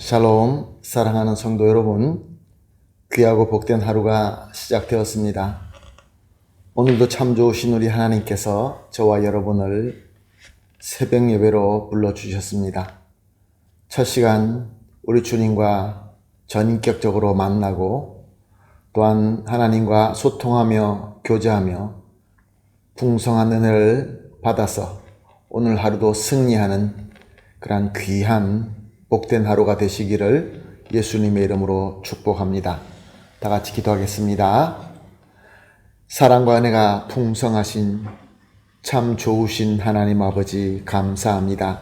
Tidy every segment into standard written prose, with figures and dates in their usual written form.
샬롬, 사랑하는 성도 여러분, 귀하고 복된 하루가 시작되었습니다. 오늘도 참 좋으신 우리 하나님께서 저와 여러분을 새벽 예배로 불러주셨습니다. 첫 시간 우리 주님과 전인격적으로 만나고 또한 하나님과 소통하며 교제하며 풍성한 은혜를 받아서 오늘 하루도 승리하는 그러한 귀한 복된 하루가 되시기를 예수님의 이름으로 축복합니다. 다 같이 기도하겠습니다. 사랑과 은혜가 풍성하신 참 좋으신 하나님 아버지 감사합니다.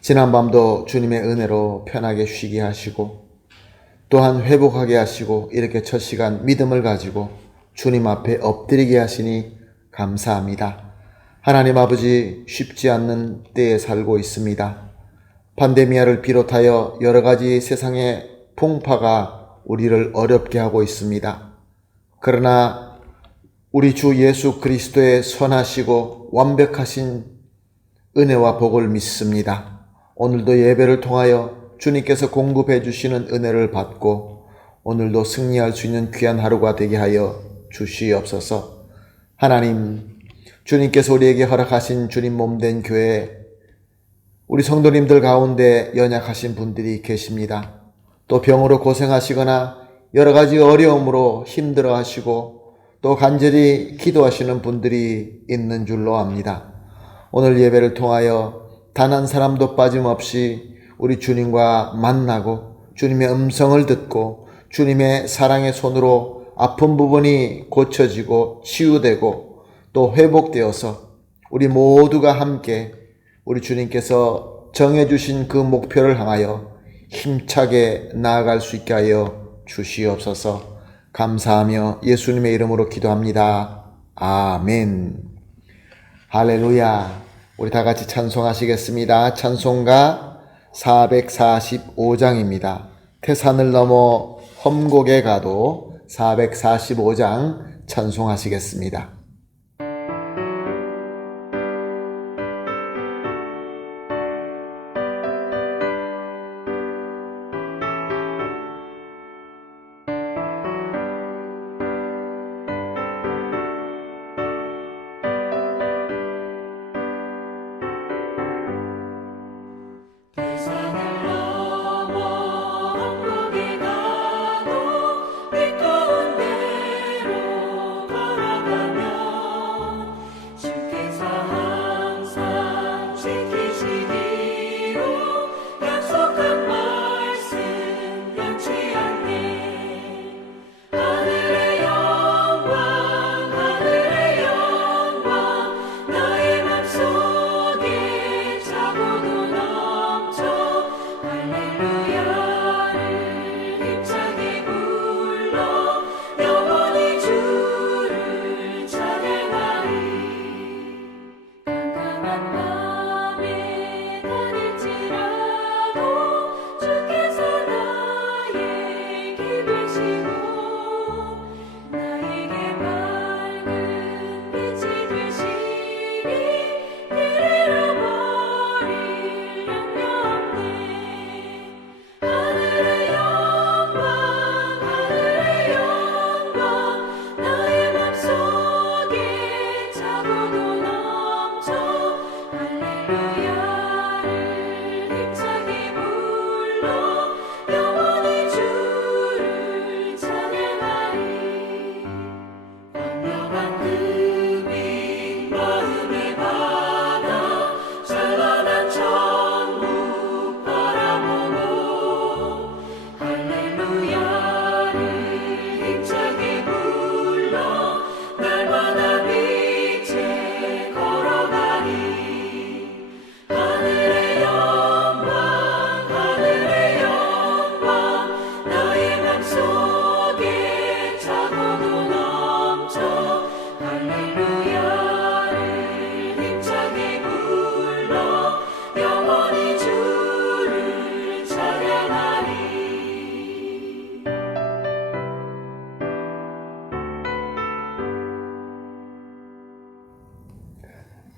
지난밤도 주님의 은혜로 편하게 쉬게 하시고 또한 회복하게 하시고 이렇게 첫 시간 믿음을 가지고 주님 앞에 엎드리게 하시니 감사합니다. 하나님 아버지 쉽지 않는 때에 살고 있습니다. 판데미아를 비롯하여 여러 가지 세상의 풍파가 우리를 어렵게 하고 있습니다. 그러나 우리 주 예수 그리스도의 선하시고 완벽하신 은혜와 복을 믿습니다. 오늘도 예배를 통하여 주님께서 공급해 주시는 은혜를 받고 오늘도 승리할 수 있는 귀한 하루가 되게 하여 주시옵소서. 하나님, 주님께서 우리에게 허락하신 주님 몸된 교회, 우리 성도님들 가운데 연약하신 분들이 계십니다. 또 병으로 고생하시거나 여러 가지 어려움으로 힘들어하시고 또 간절히 기도하시는 분들이 있는 줄로 압니다. 오늘 예배를 통하여 단 한 사람도 빠짐없이 우리 주님과 만나고 주님의 음성을 듣고 주님의 사랑의 손으로 아픈 부분이 고쳐지고 치유되고 또 회복되어서 우리 모두가 함께 우리 주님께서 정해주신 그 목표를 향하여 힘차게 나아갈 수 있게 하여 주시옵소서. 감사하며 예수님의 이름으로 기도합니다. 아멘. 할렐루야. 우리 다 같이 찬송하시겠습니다. 찬송가 445장입니다. 태산을 넘어 험곡에 가도 445장 찬송하시겠습니다.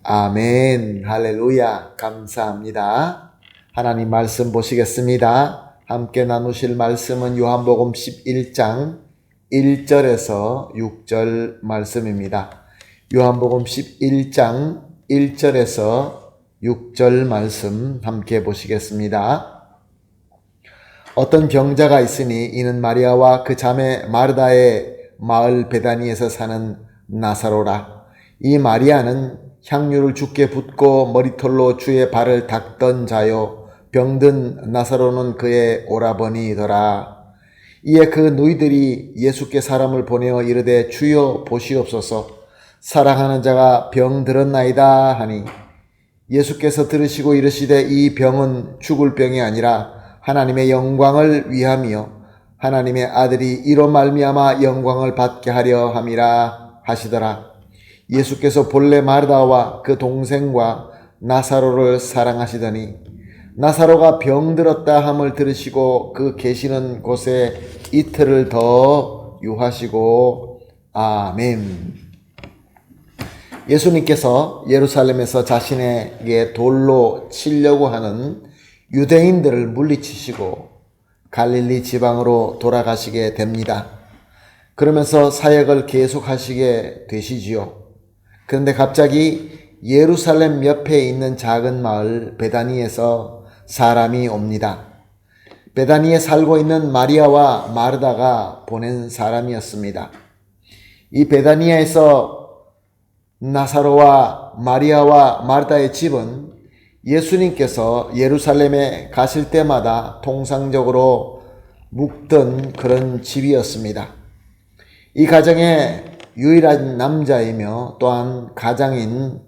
아멘. 할렐루야. 감사합니다. 하나님 말씀 보시겠습니다. 함께 나누실 말씀은 요한복음 11장 1절에서 6절 말씀입니다. 요한복음 11장 1절에서 6절 말씀 함께 보시겠습니다. 어떤 병자가 있으니 이는 마리아와 그 자매 마르다의 마을 베다니에서 사는 나사로라. 이 마리아는 향유를 주께 붓고 머리털로 주의 발을 닦던 자요, 병든 나사로는 그의 오라버니더라. 이에 그 누이들이 예수께 사람을 보내어 이르되 주여 보시옵소서, 사랑하는 자가 병들었나이다 하니, 예수께서 들으시고 이르시되 이 병은 죽을 병이 아니라 하나님의 영광을 위함이요 하나님의 아들이 이로 말미암아 영광을 받게 하려 함이라 하시더라. 예수께서 본래 마르다와 그 동생과 나사로를 사랑하시더니 나사로가 병들었다 함을 들으시고 그 계시는 곳에 이틀을 더 유하시고. 아멘. 예수님께서 예루살렘에서 자신에게 돌로 치려고 하는 유대인들을 물리치시고 갈릴리 지방으로 돌아가시게 됩니다. 그러면서 사역을 계속하시게 되시지요. 그런데 갑자기 예루살렘 옆에 있는 작은 마을 베다니에서 사람이 옵니다. 베다니에 살고 있는 마리아와 마르다가 보낸 사람이었습니다. 이 베다니에서 나사로와 마리아와 마르다의 집은 예수님께서 예루살렘에 가실 때마다 통상적으로 묵던 그런 집이었습니다. 이 가정의 유일한 남자이며 또한 가장인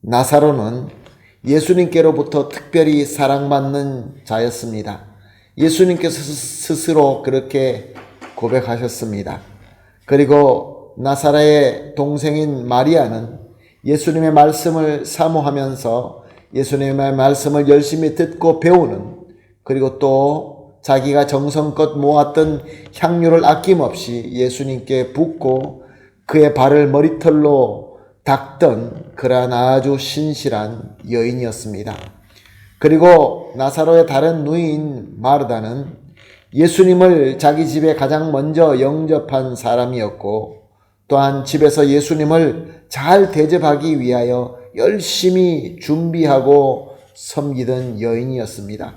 나사로는 예수님께로부터 특별히 사랑받는 자였습니다. 예수님께서 스스로 그렇게 고백하셨습니다. 그리고 나사로의 동생인 마리아는 예수님의 말씀을 사모하면서 예수님의 말씀을 열심히 듣고 배우는, 그리고 또 자기가 정성껏 모았던 향유를 아낌없이 예수님께 붓고 그의 발을 머리털로 닦던 그러한 아주 신실한 여인이었습니다. 그리고 나사로의 다른 누이인 마르다는 예수님을 자기 집에 가장 먼저 영접한 사람이었고, 또한 집에서 예수님을 잘 대접하기 위하여 열심히 준비하고 섬기던 여인이었습니다.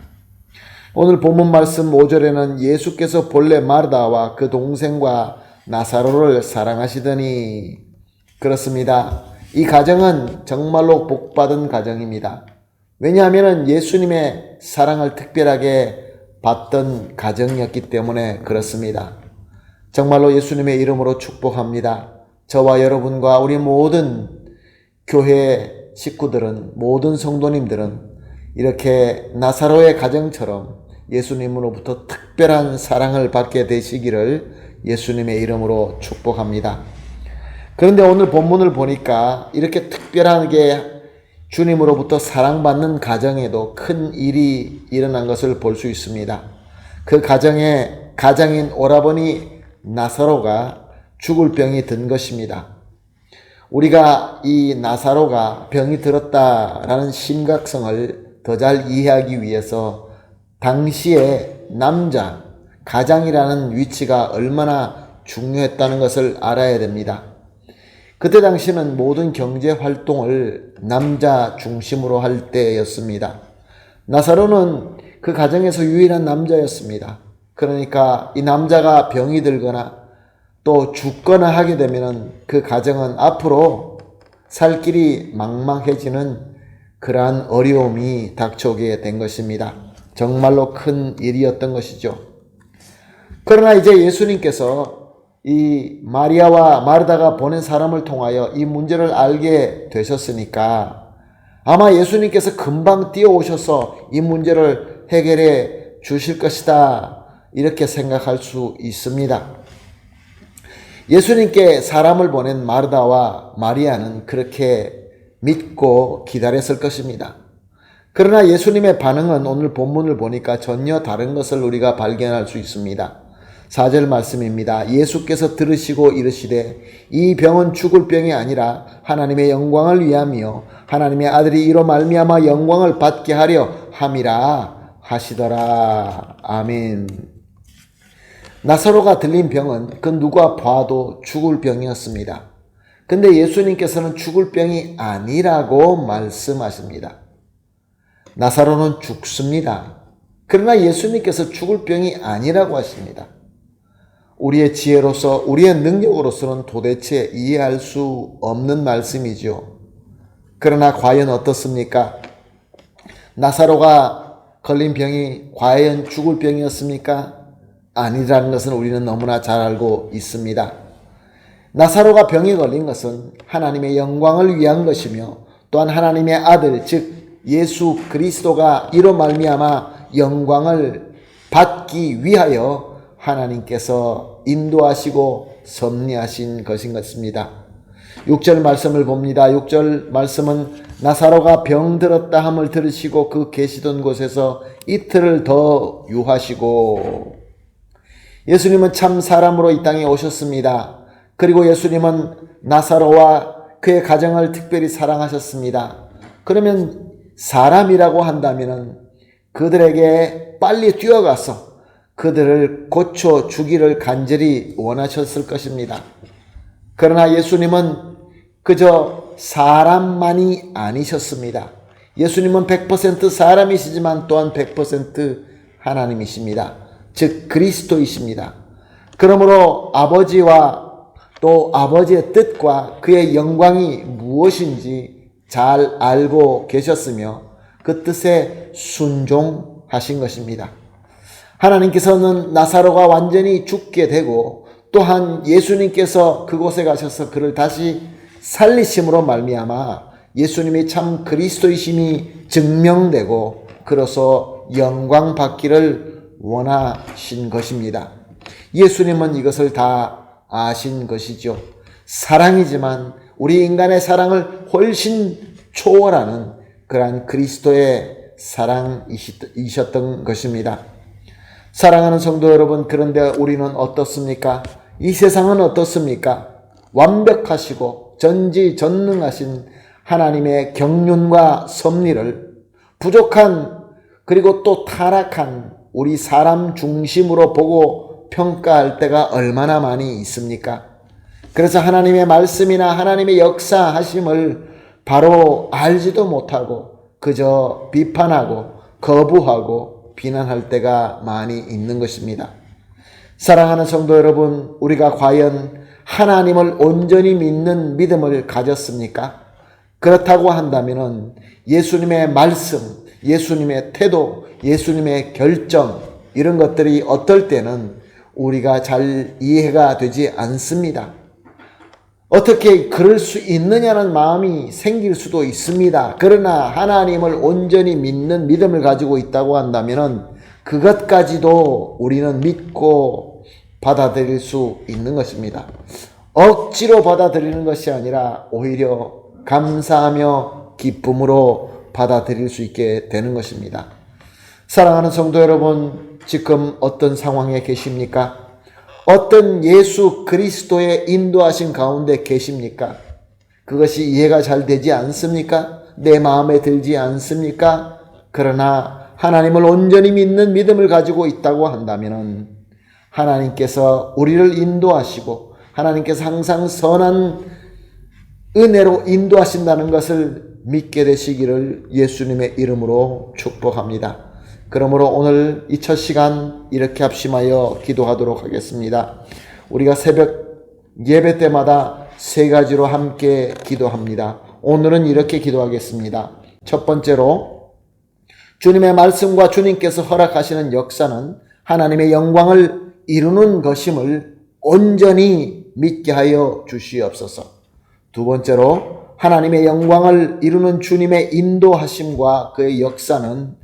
오늘 본문 말씀 5절에는 예수께서 본래 마르다와 그 동생과 나사로를 사랑하시더니, 그렇습니다. 이 가정은 정말로 복받은 가정입니다. 왜냐하면 예수님의 사랑을 특별하게 받던 가정이었기 때문에 그렇습니다. 정말로 예수님의 이름으로 축복합니다. 저와 여러분과 우리 모든 교회 식구들은, 모든 성도님들은 이렇게 나사로의 가정처럼 예수님으로부터 특별한 사랑을 받게 되시기를 예수님의 이름으로 축복합니다. 그런데 오늘 본문을 보니까 이렇게 특별하게 주님으로부터 사랑받는 가정에도 큰 일이 일어난 것을 볼 수 있습니다. 그 가정의 가장인 오라버니 나사로가 죽을 병이 든 것입니다. 우리가 이 나사로가 병이 들었다라는 심각성을 더 잘 이해하기 위해서 당시의 남자, 가장이라는 위치가 얼마나 중요했다는 것을 알아야 됩니다. 그때 당시는 모든 경제 활동을 남자 중심으로 할 때였습니다. 나사로는 그 가정에서 유일한 남자였습니다. 그러니까 이 남자가 병이 들거나 또 죽거나 하게 되면 그 가정은 앞으로 살 길이 망망해지는 그러한 어려움이 닥쳐오게 된 것입니다. 정말로 큰 일이었던 것이죠. 그러나 이제 예수님께서 이 마리아와 마르다가 보낸 사람을 통하여 이 문제를 알게 되셨으니까 아마 예수님께서 금방 뛰어오셔서 이 문제를 해결해 주실 것이다, 이렇게 생각할 수 있습니다. 예수님께 사람을 보낸 마르다와 마리아는 그렇게 믿고 기다렸을 것입니다. 그러나 예수님의 반응은 오늘 본문을 보니까 전혀 다른 것을 우리가 발견할 수 있습니다. 4절 말씀입니다. 예수께서 들으시고 이르시되 이 병은 죽을 병이 아니라 하나님의 영광을 위함이요 하나님의 아들이 이로 말미암아 영광을 받게 하려 함이라 하시더라. 아멘. 나사로가 들린 병은 그 누가 봐도 죽을 병이었습니다. 근데 예수님께서는 죽을 병이 아니라고 말씀하십니다. 나사로는 죽습니다. 그러나 예수님께서 죽을 병이 아니라고 하십니다. 우리의 지혜로서 우리의 능력으로서는 도대체 이해할 수 없는 말씀이죠. 그러나 과연 어떻습니까? 나사로가 걸린 병이 과연 죽을 병이었습니까? 아니라는 것은 우리는 너무나 잘 알고 있습니다. 나사로가 병에 걸린 것은 하나님의 영광을 위한 것이며 또한 하나님의 아들 즉 예수 그리스도가 이로 말미암아 영광을 받기 위하여 하나님께서 인도하시고 섭리하신 것인 것입니다. 6절 말씀을 봅니다. 6절 말씀은 나사로가 병들었다 함을 들으시고 그 계시던 곳에서 이틀을 더 유하시고 예수님은 참 사람으로 이 땅에 오셨습니다. 그리고 예수님은 나사로와 그의 가정을 특별히 사랑하셨습니다. 그러면 사람이라고 한다면 그들에게 빨리 뛰어가서 그들을 고쳐 주기를 간절히 원하셨을 것입니다. 그러나 예수님은 그저 사람만이 아니셨습니다. 예수님은 100% 사람이시지만 또한 100% 하나님이십니다. 즉 그리스도이십니다. 그러므로 아버지와 또 아버지의 뜻과 그의 영광이 무엇인지 잘 알고 계셨으며 그 뜻에 순종하신 것입니다. 하나님께서는 나사로가 완전히 죽게 되고 또한 예수님께서 그곳에 가셔서 그를 다시 살리심으로 말미암아 예수님이 참 그리스도이심이 증명되고 그로서 영광 받기를 원하신 것입니다. 예수님은 이것을 다 아신 것이죠. 사랑이지만 우리 인간의 사랑을 훨씬 초월하는 그러한 그리스도의 사랑이셨던 것입니다. 사랑하는 성도 여러분, 그런데 우리는 어떻습니까? 이 세상은 어떻습니까? 완벽하시고 전지전능하신 하나님의 경륜과 섭리를 부족한 그리고 또 타락한 우리 사람 중심으로 보고 평가할 때가 얼마나 많이 있습니까? 그래서 하나님의 말씀이나 하나님의 역사하심을 바로 알지도 못하고 그저 비판하고 거부하고 비난할 때가 많이 있는 것입니다. 사랑하는 성도 여러분, 우리가 과연 하나님을 온전히 믿는 믿음을 가졌습니까? 그렇다고 한다면 예수님의 말씀, 예수님의 태도, 예수님의 결정 이런 것들이 어떨 때는 우리가 잘 이해가 되지 않습니다. 어떻게 그럴 수 있느냐는 마음이 생길 수도 있습니다. 그러나 하나님을 온전히 믿는 믿음을 가지고 있다고 한다면 그것까지도 우리는 믿고 받아들일 수 있는 것입니다. 억지로 받아들이는 것이 아니라 오히려 감사하며 기쁨으로 받아들일 수 있게 되는 것입니다. 사랑하는 성도 여러분, 지금 어떤 상황에 계십니까? 어떤 예수 그리스도의 인도하신 가운데 계십니까? 그것이 이해가 잘 되지 않습니까? 내 마음에 들지 않습니까? 그러나 하나님을 온전히 믿는 믿음을 가지고 있다고 한다면 하나님께서 우리를 인도하시고 하나님께서 항상 선한 은혜로 인도하신다는 것을 믿게 되시기를 예수님의 이름으로 축복합니다. 그러므로 오늘 이 첫 시간 이렇게 합심하여 기도하도록 하겠습니다. 우리가 새벽 예배 때마다 세 가지로 함께 기도합니다. 오늘은 이렇게 기도하겠습니다. 첫 번째로 주님의 말씀과 주님께서 허락하시는 역사는 하나님의 영광을 이루는 것임을 온전히 믿게 하여 주시옵소서. 두 번째로 하나님의 영광을 이루는 주님의 인도하심과 그의 역사는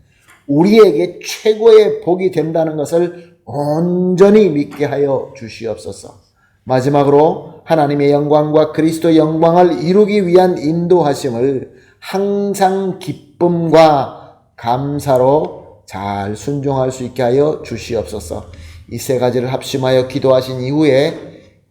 우리에게 최고의 복이 된다는 것을 온전히 믿게 하여 주시옵소서. 마지막으로 하나님의 영광과 그리스도의 영광을 이루기 위한 인도하심을 항상 기쁨과 감사로 잘 순종할 수 있게 하여 주시옵소서. 이 세 가지를 합심하여 기도하신 이후에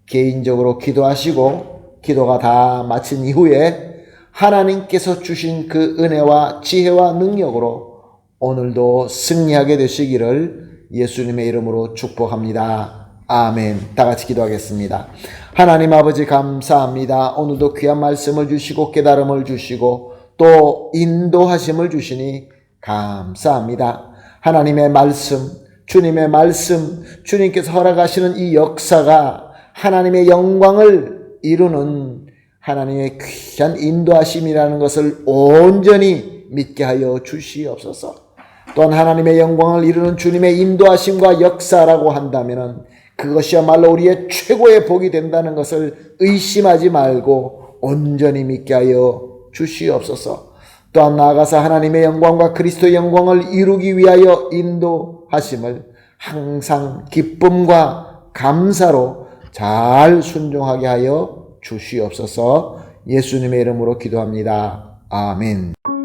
개인적으로 기도하시고 기도가 다 마친 이후에 하나님께서 주신 그 은혜와 지혜와 능력으로 오늘도 승리하게 되시기를 예수님의 이름으로 축복합니다. 아멘. 다 같이 기도하겠습니다. 하나님 아버지 감사합니다. 오늘도 귀한 말씀을 주시고 깨달음을 주시고 또 인도하심을 주시니 감사합니다. 하나님의 말씀, 주님의 말씀, 주님께서 허락하시는 이 역사가 하나님의 영광을 이루는 하나님의 귀한 인도하심이라는 것을 온전히 믿게 하여 주시옵소서. 또한 하나님의 영광을 이루는 주님의 인도하심과 역사라고 한다면 그것이야말로 우리의 최고의 복이 된다는 것을 의심하지 말고 온전히 믿게 하여 주시옵소서. 또한 나아가서 하나님의 영광과 그리스도의 영광을 이루기 위하여 인도하심을 항상 기쁨과 감사로 잘 순종하게 하여 주시옵소서. 예수님의 이름으로 기도합니다. 아멘.